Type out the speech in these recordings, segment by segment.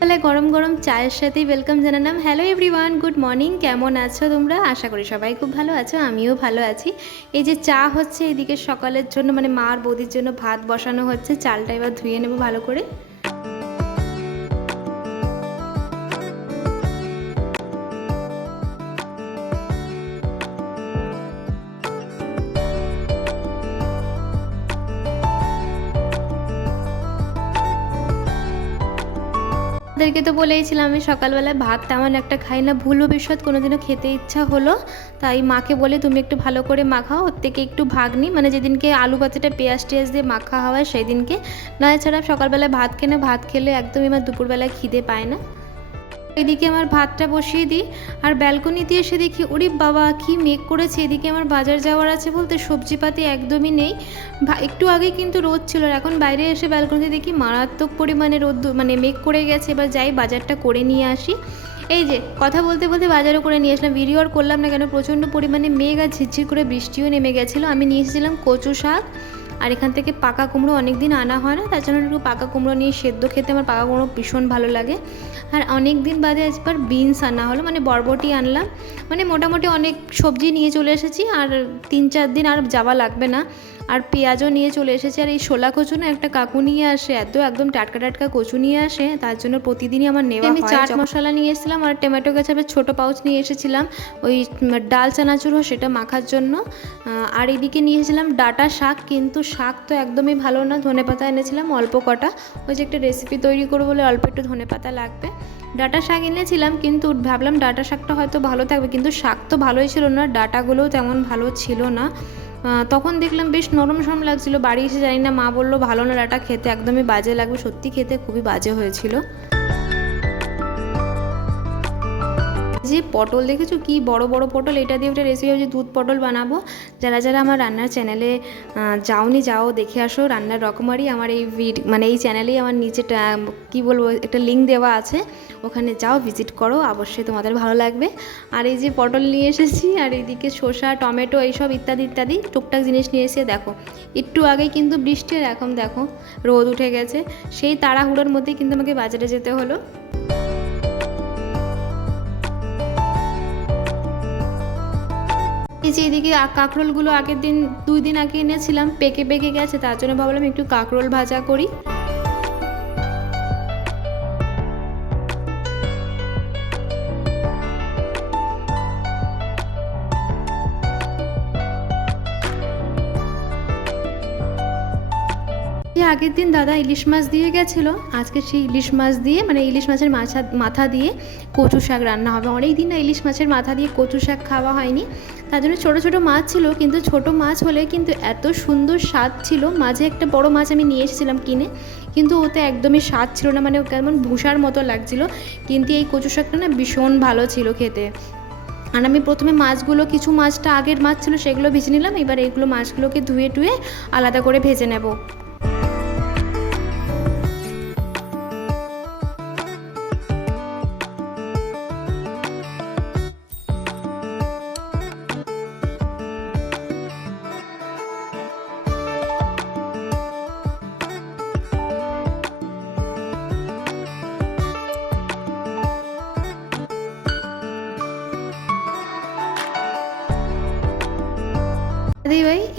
তাহলে গরম গরম চায়ের সাথেই ওয়েলকাম জানালাম। হ্যালো এভরিওয়ান গুড মর্নিং কেমন আছো তোমরা? আশা করি সবাই খুব ভালো আছো, আমিও ভালো আছি। এই যে চা হচ্ছে এদিকে সকালের জন্য মানে মার বৌদির জন্য ভাত বসানো হচ্ছে, চালটা এবার ধুয়ে নেব ভালো করে। ওদেরকে তো বলেইছিলাম, আমি সকালবেলায় ভাত তেমন একটা খাই না, ভুল ভবিষ্যৎ কোনোদিনও খেতে ইচ্ছা হলো, তাই মাকে বলে তুমি একটু ভালো করে মাখাও, ওর থেকে একটু ভাগ নিই মানে যেদিনকে আলু ভাতেটা পেঁয়াজ টেয়াজ দিয়ে মাখা হয় সেই দিনকে না এছাড়া সকালবেলায় ভাত খেলে ভাত খেলে একদমই আমার দুপুরবেলায় খিদে পায় না। এদিকে আমার ভাতটা বসিয়ে দিই, আর ব্যালকনিতে এসে দেখি, ওরে বাবা, কি মেঘ করেছে, এদিকে আমার বাজার যাওয়ার আছে বলতে সবজিপাতি একদমই নেই। একটু আগে কিন্তু রোদ ছিল, আর এখন বাইরে এসে ব্যালকনিতে দেখি মারাত্মক পরিমাণে রোদ মানে মেঘ করে গেছে, এবার যাই বাজারটা করে নিয়ে আসি। এই যে, কথা বলতে বলতে বাজারও করে নিয়ে আসলাম ভিডিও আর করলাম না কেন, প্রচণ্ড পরিমাণে মেঘ আর ঝিরঝির করে বৃষ্টিও নেমে গেছিল। আমি নিয়ে এসেছিলাম কচু শাক আর এখান থেকে পাকা কুমড়ো অনেক দিন আনা হয় না তার জন্য একটু পাকা কুমড়ো নিয়ে সেদ্ধ খেতে আমার পাকা কুমড়ো ভীষণ ভালো লাগে। আর অনেক দিন বাদে আজবার বিনস আনা হলো মানে বরবটি আনলাম। মানে মোটামুটি অনেক সবজি নিয়ে চলে এসেছি আর তিন চার দিন আর যাওয়া লাগবে না। আর পেঁয়াজও নিয়ে চলে এসেছি আর এই শোলা কচু না একটা কাকু নিয়ে আসে এত একদম টাটকা টাটকা কচু নিয়ে আসে তার জন্য প্রতিদিনই আমার নেওয়া আমি চাট মশলা নিয়ে এসেছিলাম আর টমেটো গাছের ছোটো পাউচ নিয়ে এসেছিলাম ওই ডাল চানাচুর সেটা মাখার জন্য। আর এদিকে নিয়ে এসেছিলাম ডাটা শাক কিন্তু শাক তো একদমই ভালো না, ধনে পাতা এনেছিলাম, অল্প কটা। ওই যে একটা রেসিপি তৈরি করব বলে অল্প একটু ধনে পাতা লাগবে। ডাটা শাক এনেছিলাম, কিন্তু ভাবলাম ডাটা শাকটা হয়তো ভালো থাকবে, কিন্তু শাক তো ভালোই ছিল না, ডাটাগুলোও তেমন ভালো ছিল না। তখন দেখলাম বেশ নরম সরম লাগছিল, বাড়ি এসে জানি না, মা বলল, ভালো না ডাটা, খেতে একদমই বাজে লাগবে। সত্যি খেতে খুবই বাজে হয়েছিল। যে পটল দেখেছ? কি বড় বড় পটল? এটা দিয়ে একটা রেসিপি হচ্ছে দুধ পটল বানাবো। যারা যারা আমার রান্নার চ্যানেলে যাওনি, যাও, দেখে আসো। রান্নার রকমারি আমার এই মানে এই চ্যানেলেই আমার নিচে কি বলব, একটা লিঙ্ক দেওয়া আছে। ওখানে যাও ভিজিট করো, অবশ্যই তোমাদের ভালো লাগবে। আর এই যে পটল নিয়ে এসেছি, আর এইদিকে শসা, টমেটো, এইসব ইত্যাদি ইত্যাদি, টুকটাক জিনিস নিয়ে এসে দেখো। একটু আগে কিন্তু বৃষ্টি, আর এখন দেখো, রোদ উঠে গেছে। সেই তাড়াহুড়োর মধ্যেই কিন্তু আমাকে বাজারে যেতে হলো। এই যে এদিকে কাঁকরোলগুলো আগের দিন, দুই দিন আগে এনেছিলাম, পেকে পেকে গেছে, তার জন্য ভাবলাম একটু কাঁকরোল ভাজা করি। আগের দিন দাদা ইলিশ মাছ দিয়ে গেছিল, আজকে সেই ইলিশ মাছ দিয়ে মানে ইলিশ মাছের মাছা মাথা দিয়ে কচু শাক রান্না হবে। অনেক দিন না ইলিশ মাছের মাথা দিয়ে কচু শাক খাওয়া হয়নি। তার জন্য ছোটো ছোটো মাছ ছিল, কিন্তু ছোট মাছ হলে কিন্তু এত সুন্দর স্বাদ ছিল। মাঝে একটা বড় মাছ আমি নিয়ে এসেছিলাম কিনে, কিন্তু ওতে একদমই স্বাদ ছিল না মানে কেমন ভূষার মতো লাগছিল। কিন্তু এই কচু শাকটা না ভীষণ ভালো ছিল খেতে। আর আমি প্রথমে মাছগুলো, কিছু মাছটা আগের মাছ ছিল, সেগুলো ভেজে নিলাম। এবার এইগুলো মাছগুলোকে ধুয়ে টুয়ে আলাদা করে ভেজে নেব।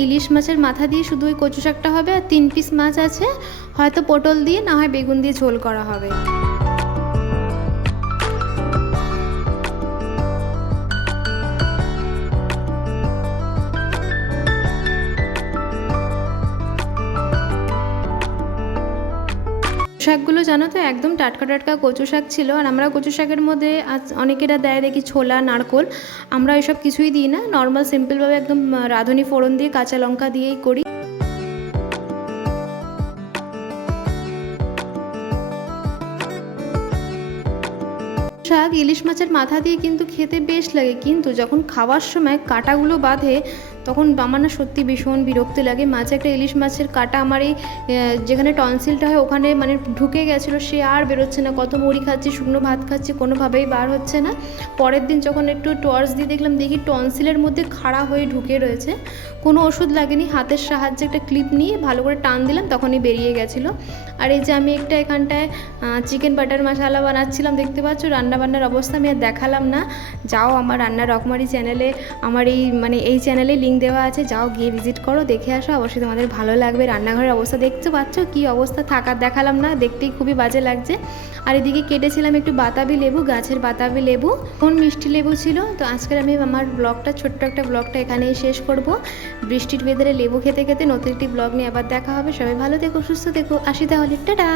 ইলিশ মাছের মাথা দিয়ে শুধু ওই কচু শাকটা হবে আর তিন পিস মাছ আছে। হয়তো পটল দিয়ে, না হয় বেগুন দিয়ে ঝোল করা হবে। শাকগুলো জানো তো? একদম টাটকা টাটকা কচু শাক ছিল। আর আমরা কচু শাকের মধ্যে অনেকেরা দেয় দেখি ছোলা, নারকোল। আমরা এসব কিছুই দিই না। নর্মাল সিম্পলভাবে একদম রাঁধুনি ফোড়ন দিয়ে, কাঁচা লঙ্কা দিয়েই করি। শাক ইলিশ মাছের মাথা দিয়ে কিন্তু খেতে বেশ লাগে। কিন্তু যখন খাওয়ার সময় কাঁটাগুলো বাঁধে তখন আমার না সত্যি ভীষণ বিরক্ত লাগে। মাঝে একটা ইলিশ মাছের কাটা আমার এই যেখানে টনসিলটা হয়, ওখানে মানে ঢুকে গেছিল, সে আর বেরোচ্ছে না। কত মুড়ি খাচ্ছি, শুকনো ভাত খাচ্ছি, কোনোভাবেই বার হচ্ছে না। পরের দিন যখন একটু টর্চ দিয়ে দেখলাম, দেখি টনসিলের মধ্যে খাড়া হয়ে ঢুকে রয়েছে। কোনো ওষুধ লাগেনি, হাতের সাহায্যে একটা ক্লিপ নিয়ে ভালো করে টান দিলাম, তখনই বেরিয়ে গেছিল। আর এই যে আমি একটা এখানটায় চিকেন বাটার মশলা বানাচ্ছিলাম, দেখতে পাচ্ছ? রান্নাবান্নার অবস্থা আমি আর দেখালাম না। যাও আমার রান্নার রকমারি চ্যানেলে আমার এই মানে এই চ্যানেলে লিঙ্ক দেওয়া আছে, যাও গিয়ে ভিজিট করো, দেখে আসো, অবশ্যই তোমাদের ভালো লাগবে। রান্নাঘরের অবস্থা দেখতে পাচ্ছ? কী অবস্থা? থাকার দেখালাম না, দেখতেই খুবই বাজে লাগছে। আর এদিকে কেটেছিলাম একটু বাতাবি লেবু, গাছের বাতাবি লেবু। কোন মিষ্টি লেবু ছিল? তো আজকের আমি আমার ব্লগটা, ছোট্ট একটা ব্লগটা এখানেই শেষ করব। বৃষ্টির ভেতরে লেবু খেতে খেতে নতুন একটি ব্লগ নিয়ে আবার দেখা হবে। সবাই ভালো থেকো, সুস্থ থেকো। আসি তাহলে। টাটা!